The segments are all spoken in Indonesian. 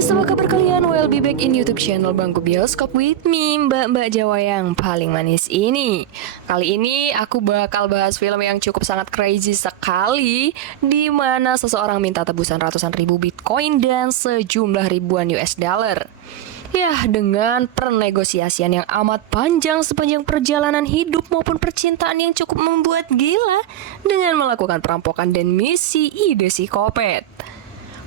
guys, apa kabar kalian? Well, be back in YouTube channel Bangku Bioskop with me, Mbak-mbak Jawa yang paling manis ini. Kali ini aku bakal bahas film yang cukup sangat crazy sekali, di mana seseorang minta tebusan ratusan ribu Bitcoin dan sejumlah ribuan US dollar. Ya, dengan pernegosiasian yang amat panjang sepanjang perjalanan hidup maupun percintaan yang cukup membuat gila dengan melakukan perampokan dan misi ide psikopat.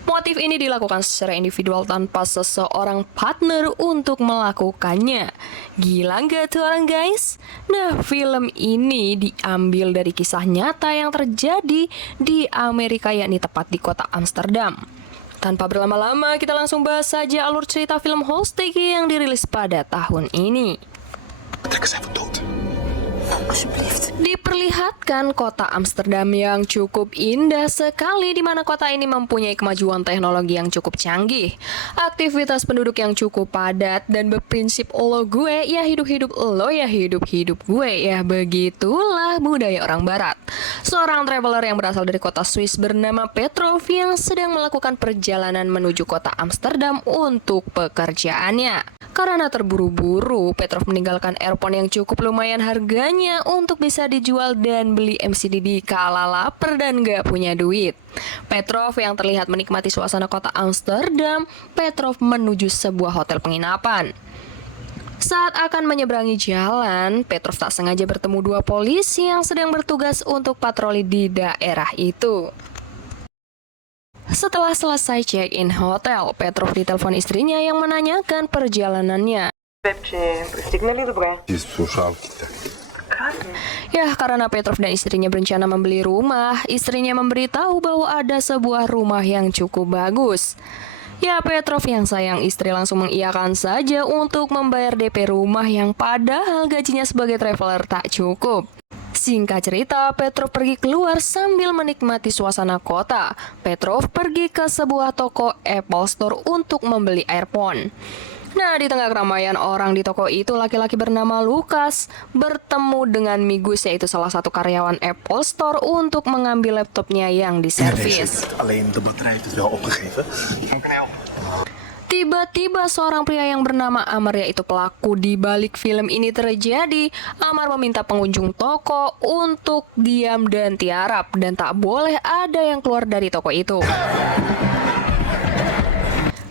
Motif ini dilakukan secara individual tanpa seseorang partner untuk melakukannya. Gila nggak tuh orang guys? Nah, film ini diambil dari kisah nyata yang terjadi di Amerika, yakni tepat di kota Amsterdam. Tanpa berlama-lama, kita langsung bahas saja alur cerita film Holstege yang dirilis pada tahun ini. Diperlihatkan kota Amsterdam yang cukup indah sekali, di mana kota ini mempunyai kemajuan teknologi yang cukup canggih, aktivitas penduduk yang cukup padat, dan berprinsip lo gue ya hidup-hidup lo ya hidup-hidup gue ya, begitulah budaya orang barat. Seorang traveler yang berasal dari kota Swiss bernama Petrov yang sedang melakukan perjalanan menuju kota Amsterdam untuk pekerjaannya. Karena terburu-buru, Petrov meninggalkan earphone yang cukup lumayan harganya untuk bisa dijual dan beli MCD kala lapar dan gak punya duit. Petrov yang terlihat menikmati suasana kota Amsterdam, Petrov menuju sebuah hotel penginapan. Saat akan menyeberangi jalan, Petrov tak sengaja bertemu dua polisi yang sedang bertugas untuk patroli di daerah itu. Setelah selesai check-in hotel, Petrov ditelepon istrinya yang menanyakan perjalanannya. Ya, karena Petrov dan istrinya berencana membeli rumah, istrinya memberitahu bahwa ada sebuah rumah yang cukup bagus. Ya, Petrov yang sayang istri langsung mengiyakan saja untuk membayar DP rumah yang padahal gajinya sebagai traveler tak cukup. Singkat cerita, Petrov pergi keluar sambil menikmati suasana kota. Petrov pergi ke sebuah toko Apple Store untuk membeli earphone. Nah, di tengah keramaian orang di toko itu, laki-laki bernama Lucas bertemu dengan Migus, yaitu salah satu karyawan Apple Store, untuk mengambil laptopnya yang diservis. Tiba-tiba seorang pria yang bernama Amar, yaitu pelaku di balik film ini terjadi. Amar meminta pengunjung toko untuk diam dan tiarap dan tak boleh ada yang keluar dari toko itu.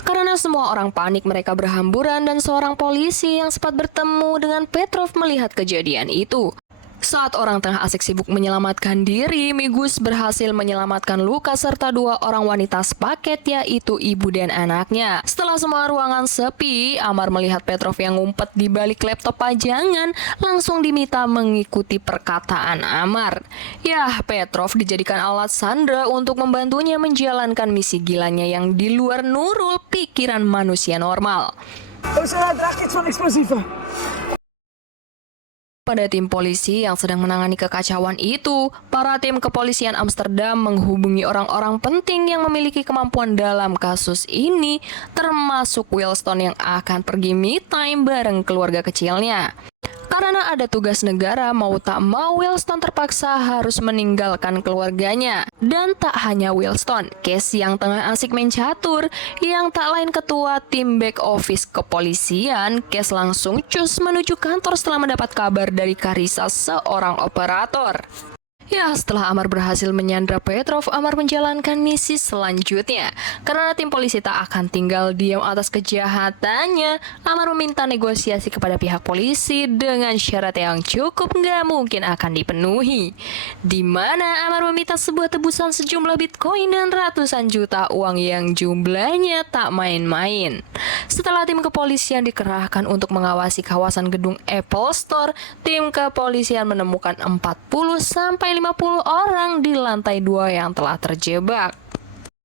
Karena semua orang panik, mereka berhamburan dan seorang polisi yang sempat bertemu dengan Petrov melihat kejadian itu. Saat orang tengah asik sibuk menyelamatkan diri, Migus berhasil menyelamatkan Lucas serta dua orang wanita sepaket, yaitu ibu dan anaknya. Setelah semua ruangan sepi, Amar melihat Petrov yang ngumpet di balik laptop pajangan, langsung diminta mengikuti perkataan Amar. Ya, Petrov dijadikan alat sandera untuk membantunya menjalankan misi gilanya yang di luar nurul pikiran manusia normal. Pada tim polisi yang sedang menangani kekacauan itu, para tim kepolisian Amsterdam menghubungi orang-orang penting yang memiliki kemampuan dalam kasus ini, termasuk Wilson yang akan pergi me time bareng keluarga kecilnya. Karena ada tugas negara, mau tak mau Wilson terpaksa harus meninggalkan keluarganya. Dan tak hanya Wilson, Case yang tengah asik main catur, yang tak lain ketua tim back office kepolisian, Case langsung cus menuju kantor setelah mendapat kabar dari Karissa, seorang operator. Ya, setelah Amar berhasil menyandra Petrov, Amar menjalankan misi selanjutnya. Karena tim polisi tak akan tinggal diam atas kejahatannya, Amar meminta negosiasi kepada pihak polisi dengan syarat yang cukup nggak mungkin akan dipenuhi. Di mana Amar meminta sebuah tebusan sejumlah Bitcoin dan ratusan juta uang yang jumlahnya tak main-main. Setelah tim kepolisian dikerahkan untuk mengawasi kawasan gedung Apple Store, tim kepolisian menemukan 40-50 orang di lantai 2 yang telah terjebak.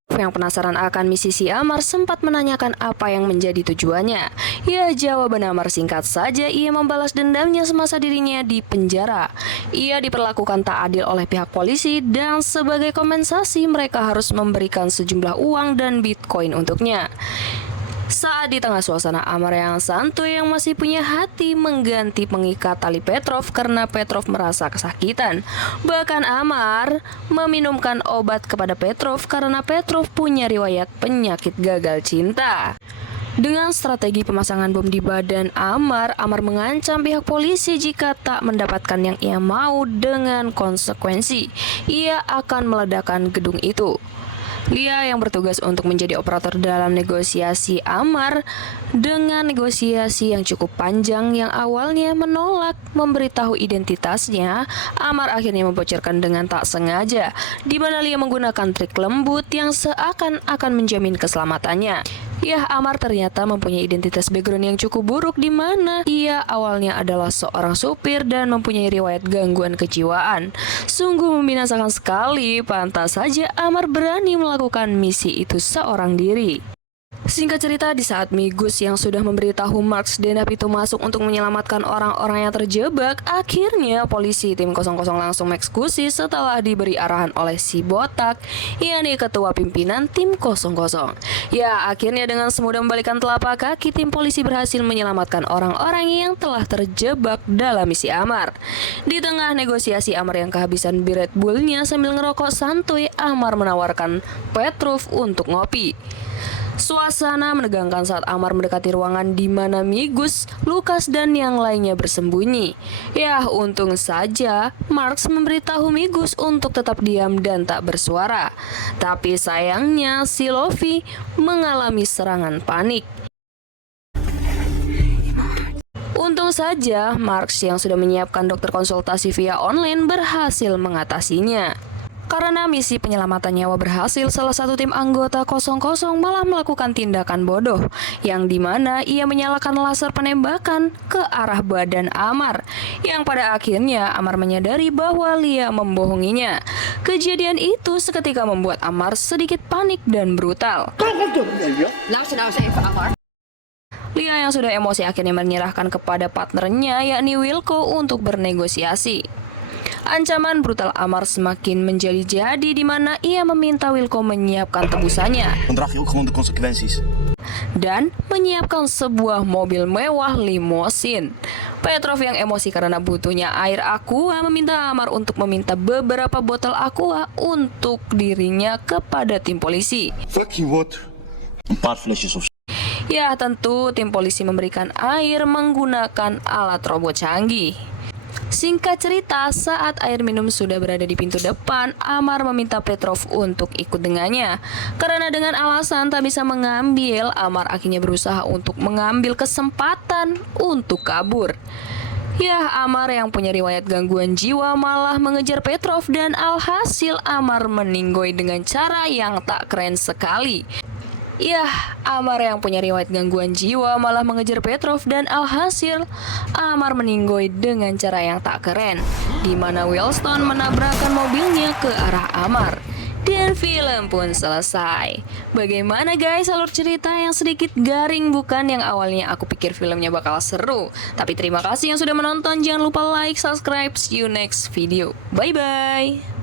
Yang penasaran akan misi si Amar sempat menanyakan apa yang menjadi tujuannya. Ya, jawaban Amar singkat saja, ia membalas dendamnya semasa dirinya di penjara. Ia diperlakukan tak adil oleh pihak polisi dan sebagai kompensasi mereka harus memberikan sejumlah uang dan Bitcoin untuknya. Saat di tengah suasana Amar yang santuy yang masih punya hati mengganti pengikat tali Petrov karena Petrov merasa kesakitan. Bahkan Amar meminumkan obat kepada Petrov karena Petrov punya riwayat penyakit gagal cinta. Dengan strategi pemasangan bom di badan Amar mengancam pihak polisi jika tak mendapatkan yang ia mau dengan konsekuensi. Ia akan meledakkan gedung itu. Lia yang bertugas untuk menjadi operator dalam negosiasi Amar dengan negosiasi yang cukup panjang yang awalnya menolak memberitahu identitasnya, Amar akhirnya membocorkan dengan tak sengaja, di mana Lia menggunakan trik lembut yang seakan-akan menjamin keselamatannya. Ya, Amar ternyata mempunyai identitas background yang cukup buruk di mana ia awalnya adalah seorang supir dan mempunyai riwayat gangguan kejiwaan. Sungguh membinasakan sekali, pantas saja Amar berani melakukan misi itu seorang diri. Singkat cerita, di saat Migus yang sudah memberitahu Mark Denap itu masuk untuk menyelamatkan orang-orang yang terjebak, akhirnya polisi tim 00 langsung mengeksekusi setelah diberi arahan oleh si botak, yakni ketua pimpinan tim 00. Ya, akhirnya dengan semudah membalikan telapak kaki, tim polisi berhasil menyelamatkan orang-orang yang telah terjebak dalam misi Amar. Di tengah negosiasi Amar yang kehabisan Red Bull-nya sambil ngerokok santuy, Amar menawarkan Petrov untuk ngopi. Suasana menegangkan saat Amar mendekati ruangan di mana Migus, Lukas, dan yang lainnya bersembunyi. Ya, untung saja Marx memberitahu Migus untuk tetap diam dan tak bersuara. Tapi sayangnya si Lofi mengalami serangan panik. Untung saja Marx yang sudah menyiapkan dokter konsultasi via online berhasil mengatasinya. Karena misi penyelamatan nyawa berhasil, salah satu tim anggota 00 malah melakukan tindakan bodoh, yang dimana ia menyalakan laser penembakan ke arah badan Amar, yang pada akhirnya Amar menyadari bahwa Lia membohonginya. Kejadian itu seketika membuat Amar sedikit panik dan brutal. Lia yang sudah emosi akhirnya menyerahkan kepada partnernya yakni Wilco untuk bernegosiasi. Ancaman brutal Amar semakin menjadi-jadi di mana ia meminta Wilco menyiapkan tebusannya dan menyiapkan sebuah mobil mewah limosin. Petrov yang emosi karena butuhnya air aqua meminta Amar untuk meminta beberapa botol aqua untuk dirinya kepada tim polisi. Ya, tentu tim polisi memberikan air menggunakan alat robot canggih. Singkat cerita, saat air minum sudah berada di pintu depan, Amar meminta Petrov untuk ikut dengannya. Karena dengan alasan tak bisa mengambil, Amar akhirnya berusaha untuk mengambil kesempatan untuk kabur. Ya, Amar yang punya riwayat gangguan jiwa malah mengejar Petrov dan alhasil Amar meninggoy dengan cara yang tak keren sekali. Ya, Amar yang punya riwayat gangguan jiwa malah mengejar Petrov dan alhasil Amar meninggoy dengan cara yang tak keren, di mana Wilson menabrakkan mobilnya ke arah Amar. Dan film pun selesai. Bagaimana guys alur cerita yang sedikit garing bukan? Yang awalnya aku pikir filmnya bakal seru. Tapi terima kasih yang sudah menonton. Jangan lupa like, subscribe. See you next video. Bye bye.